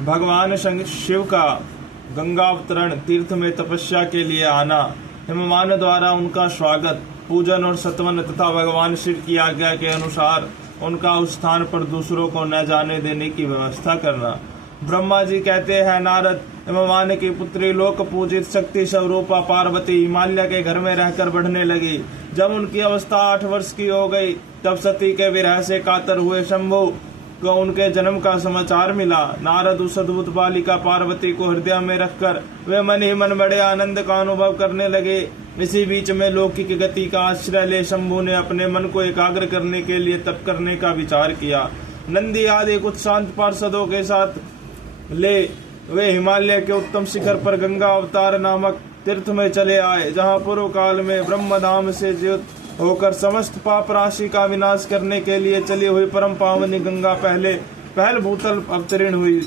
भगवान शिव का गंगावतरण, तीर्थ में तपस्या के लिए आना, हिमवान द्वारा उनका स्वागत, पूजन और सत्वन तथा भगवान शिव की आज्ञा के अनुसार उनका उस स्थान पर दूसरों को न जाने देने की व्यवस्था करना। ब्रह्मा जी कहते हैं, नारद, हिमवान की पुत्री लोक पूजित शक्ति स्वरूपा पार्वती हिमालय के घर में रहकर बढ़ने लगी। जब उनकी अवस्था 8 वर्ष की हो गई, तब सती के विरह से कातर हुए शंभु को उनके जन्म का समाचार मिला। नारद उस अद्भुत बालिका पार्वती को हृदय में रखकर वे मन ही मन बड़े आनंद का अनुभव करने लगे। इसी बीच में लौकिक गति का आश्रय ले शंभु ने अपने मन को एकाग्र करने के लिए तप करने का विचार किया। नंदी आदि कुछ शांत पार्षदों के साथ ले वे हिमालय के उत्तम शिखर पर गंगा अवतार नामक तीर्थ में चले आए, जहाँ पूर्व काल में ब्रह्मधाम से ज्योत होकर समस्त पाप राशि का विनाश करने के लिए चली हुई परम पावनी गंगा पहल भूतल अवतरण हुई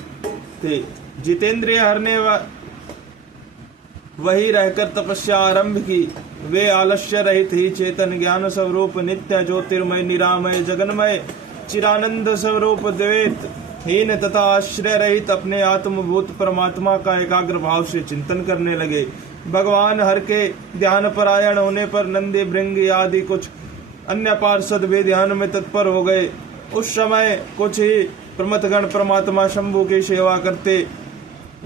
थे। जितेंद्रिय हर ने वही रहकर तपस्या आरंभ की। वे आलस्य रहित ही चेतन ज्ञान स्वरूप नित्य ज्योतिर्मय निरामय जगन्मय चिरानंद स्वरूप द्वैत हीन तथा आश्रय रहित अपने आत्मभूत परमात्मा का एकाग्र भाव से चिंतन करने लगे। भगवान हर के ध्यान परायण होने पर नंदी भृंगी आदि कुछ अन्य पार्षद भी ध्यान में तत्पर हो गए। उस समय कुछ ही प्रमथगण परमात्मा शंभु की सेवा करते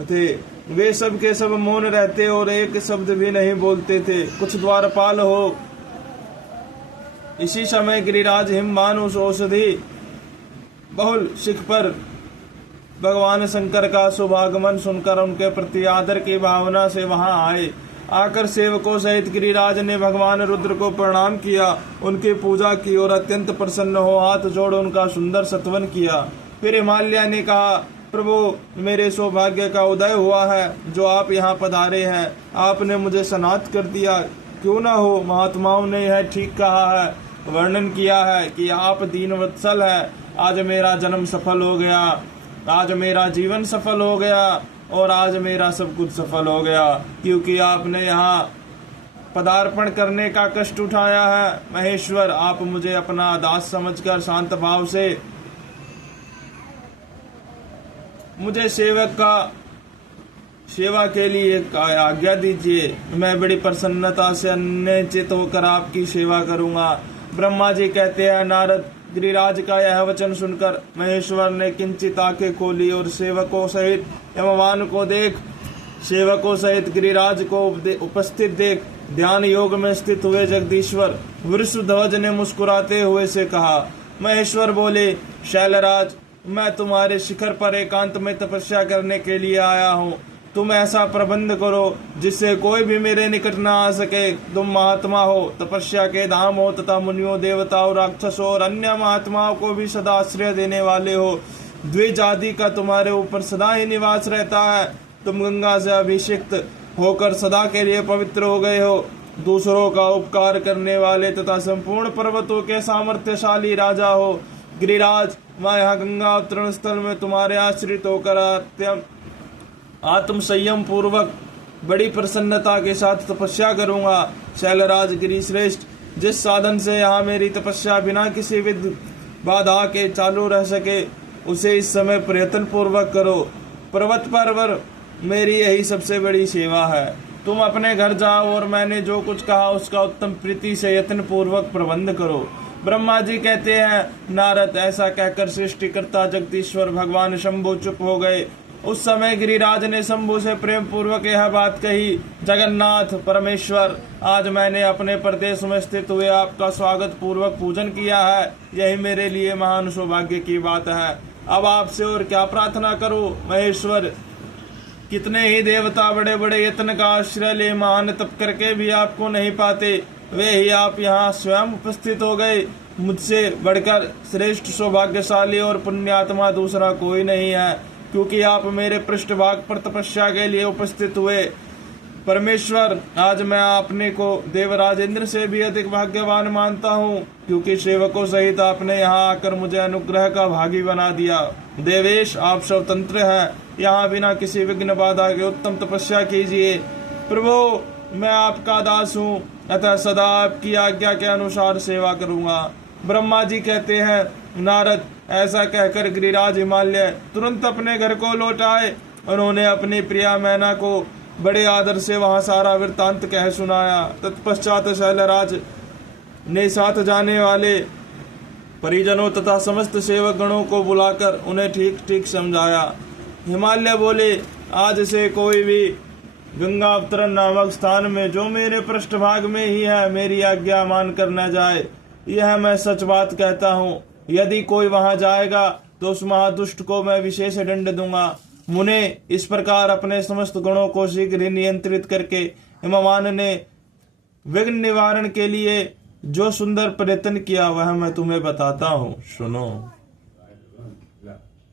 थे। वे सब के सब मौन रहते और एक शब्द भी नहीं बोलते थे। कुछ द्वारपाल हो। इसी समय गिरिराज हिमवान उस औषधि बहुल शिख पर भगवान शंकर का शुभागमन सुनकर उनके प्रति आदर की भावना से वहां आए। आकर सेवकों सहित गिरिराज ने भगवान रुद्र को प्रणाम किया, उनकी पूजा की और अत्यंत प्रसन्न हो हाथ जोड़ उनका सुंदर सत्वन किया। फिर हिमालय ने कहा, प्रभु, मेरे सौभाग्य का उदय हुआ है जो आप यहाँ पधारे हैं। आपने मुझे सनात कर दिया। क्यों न हो, महात्माओं ने यह ठीक कहा है, वर्णन किया है कि आप दीन वत्सल है। आज मेरा जन्म सफल हो गया, आज मेरा जीवन सफल हो गया और आज मेरा सब कुछ सफल हो गया, क्योंकि आपने यहाँ पदार्पण करने का कष्ट उठाया है। महेश्वर, आप मुझे अपना दास समझकर शांत भाव से मुझे सेवा के लिए आज्ञा दीजिए। मैं बड़ी प्रसन्नता से अन्यचित होकर आपकी सेवा करूंगा। ब्रह्मा जी कहते हैं, नारद, गिरिराज का यह वचन सुनकर महेश्वर ने किंचित आंखें खोली और सेवकों सहित गिरिराज को उपस्थित देख ध्यान योग में स्थित हुए जगदीश्वर वृषध्वज ने मुस्कुराते हुए से कहा। महेश्वर बोले, शैलराज, मैं तुम्हारे शिखर पर एकांत में तपस्या करने के लिए आया हूँ। तुम ऐसा प्रबंध करो जिससे कोई भी मेरे निकट न आ सके। तुम महात्मा हो, तपस्या के धाम हो तथा मुनियों, देवताओं, राक्षसों और अन्य महात्माओं को भी सदा आश्रय देने वाले हो। द्विज आदि का तुम्हारे ऊपर सदा ही निवास रहता है। तुम गंगा से अभिषिक्त होकर सदा के लिए पवित्र हो गए हो। दूसरों का उपकार करने वाले तथा संपूर्ण पर्वतों के सामर्थ्यशाली राजा हो। गिरिराज, मैं यहाँ गंगा अवतरण स्थल में तुम्हारे आश्रित होकर आत्म संयम पूर्वक बड़ी प्रसन्नता के साथ तपस्या करूंगा। शैलराज गिरिश्रेष्ठ, जिस साधन से यहाँ मेरी तपस्या बिना किसी विध बाधा के चालू रह सके, उसे इस समय प्रयत्न पूर्वक करो। पर्वत परवर मेरी यही सबसे बड़ी सेवा है। तुम अपने घर जाओ और मैंने जो कुछ कहा उसका उत्तम प्रीति से यत्न पूर्वक प्रबंध करो। ब्रह्मा जी कहते हैं, नारद, ऐसा कहकर सृष्टिकर्ता जगदीश्वर भगवान शंभु चुप हो गए। उस समय गिरिराज ने शंभु से प्रेम पूर्वक यह बात कही, जगन्नाथ परमेश्वर, आज मैंने अपने प्रदेश में स्थित हुए आपका स्वागत पूर्वक पूजन किया है। यही मेरे लिए महान सौभाग्य की बात है। अब आपसे और क्या प्रार्थना करूं? महेश्वर, कितने ही देवता बड़े बड़े यत्न का आश्रय ले महान तप करके भी आपको नहीं पाते। वे ही आप यहाँ स्वयं उपस्थित हो गए। मुझसे बढ़कर श्रेष्ठ सौभाग्यशाली और पुण्यात्मा दूसरा कोई नहीं है, क्योंकि आप मेरे पृष्ठभाग पर तपस्या के लिए उपस्थित हुए। परमेश्वर, आज मैं अपने को देवराज इंद्र से भी अधिक भाग्यवान मानता हूँ, क्योंकि सेवकों सहित आपने यहाँ आकर मुझे अनुग्रह का भागी बना दिया। देवेश, आप स्वतंत्र हैं, यहाँ बिना किसी विघ्न बाधा के उत्तम तपस्या कीजिए। प्रभु, मैं आपका दास हूँ, अतः सदा आपकी आज्ञा के अनुसार सेवा करूँगा। ब्रह्मा जी कहते हैं, नारद, ऐसा कहकर गिरिराज हिमालय तुरंत अपने घर को लौट आए। उन्होंने अपनी प्रिया मैना को बड़े आदर से वहां सारा वृत्तांत कह सुनाया। तत्पश्चात शैलराज ने साथ जाने वाले परिजनों तथा समस्त सेवक गणों को बुलाकर उन्हें ठीक ठीक समझाया। हिमालय बोले, आज से कोई भी गंगा अवतरण नामक स्थान में जो मेरे पृष्ठभाग में ही है मेरी आज्ञा मान कर न जाए, यह मैं सच बात कहता हूँ। यदि कोई वहां जाएगा तो उस महादुष्ट को मैं विशेष दंड दूंगा। मुने इस प्रकार अपने समस्त गुणों को शीघ्र ही नियंत्रित करके हिमवान ने विघ्न निवारण के लिए जो सुंदर प्रयत्न किया वह मैं तुम्हें बताता हूँ, सुनो।